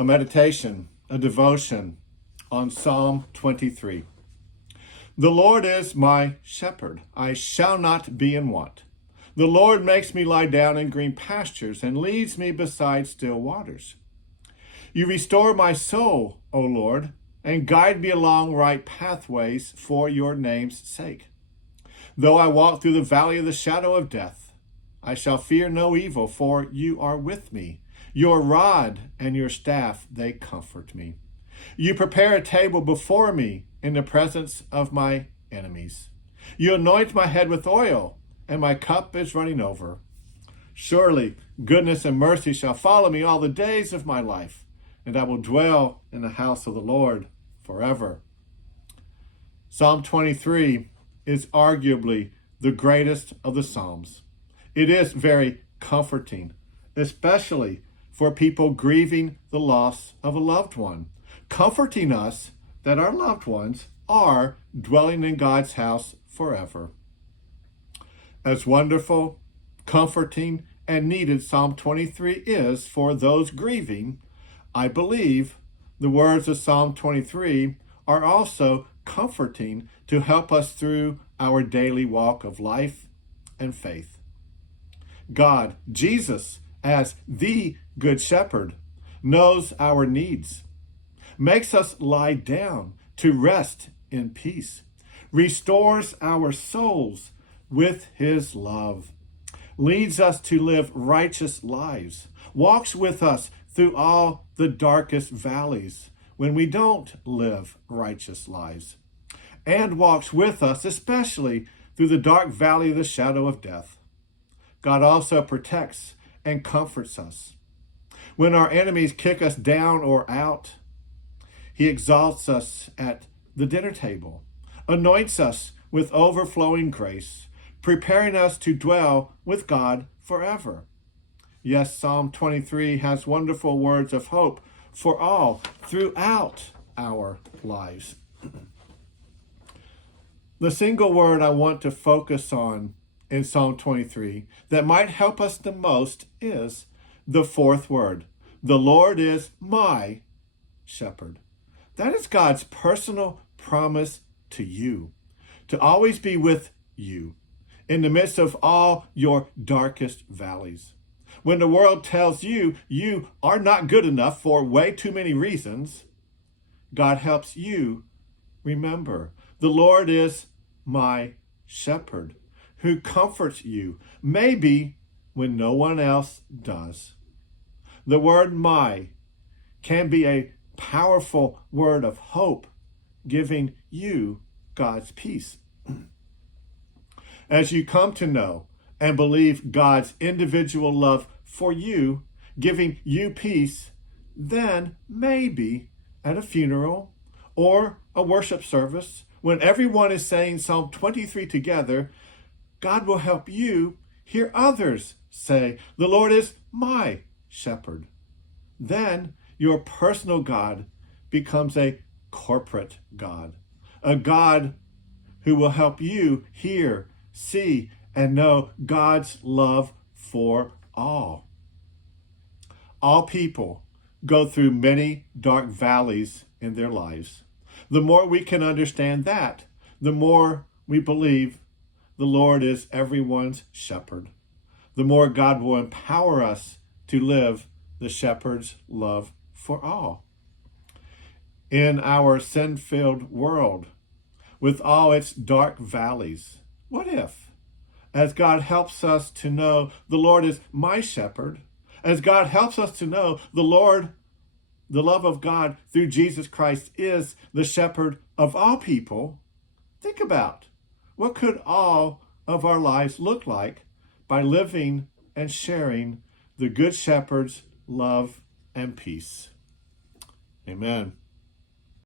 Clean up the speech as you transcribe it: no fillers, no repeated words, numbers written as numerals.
A meditation, a devotion on Psalm 23. The Lord is my shepherd. I shall not be in want. The Lord makes me lie down in green pastures and leads me beside still waters. You restore my soul, O Lord, and guide me along right pathways for your name's sake. Though I walk through the valley of the shadow of death, I shall fear no evil, for you are with me. Your rod and your staff, they comfort me. You prepare a table before me in the presence of my enemies. You anoint my head with oil, and my cup is running over. Surely goodness and mercy shall follow me all the days of my life, and I will dwell in the house of the Lord forever. Psalm 23 is arguably the greatest of the Psalms. It is very comforting, especially for people grieving the loss of a loved one, comforting us that our loved ones are dwelling in God's house forever. As wonderful, comforting, and needed Psalm 23 is for those grieving, I believe the words of Psalm 23 are also comforting to help us through our daily walk of life and faith. God, Jesus, as the Good Shepherd, knows our needs, makes us lie down to rest in peace, restores our souls with his love, leads us to live righteous lives, walks with us through all the darkest valleys when we don't live righteous lives, and walks with us especially through the dark valley of the shadow of death. God also protects and comforts us. When our enemies kick us down or out, he exalts us at the dinner table, anoints us with overflowing grace, preparing us to dwell with God forever. Yes, Psalm 23 has wonderful words of hope for all throughout our lives. The single word I want to focus on in Psalm 23 that might help us the most is the fourth word. The Lord is my shepherd. That is God's personal promise to you, to always be with you in the midst of all your darkest valleys. When the world tells you you are not good enough for way too many reasons, God helps you remember the Lord is my shepherd, who comforts you, maybe when no one else does. The word my can be a powerful word of hope, giving you God's peace. As you come to know and believe God's individual love for you, giving you peace, then maybe at a funeral or a worship service, when everyone is saying Psalm 23 together, God will help you hear others say, the Lord is my shepherd. Then your personal God becomes a corporate God, a God who will help you hear, see, and know God's love for all. All people go through many dark valleys in their lives. The more we can understand that, the more we believe the Lord is everyone's shepherd. The more God will empower us to live the shepherd's love for all. In our sin-filled world, with all its dark valleys, what if, as God helps us to know the Lord is my shepherd, as God helps us to know the Lord, the love of God through Jesus Christ is the shepherd of all people, think about what could all of our lives look like by living and sharing the Good Shepherd's love and peace. Amen.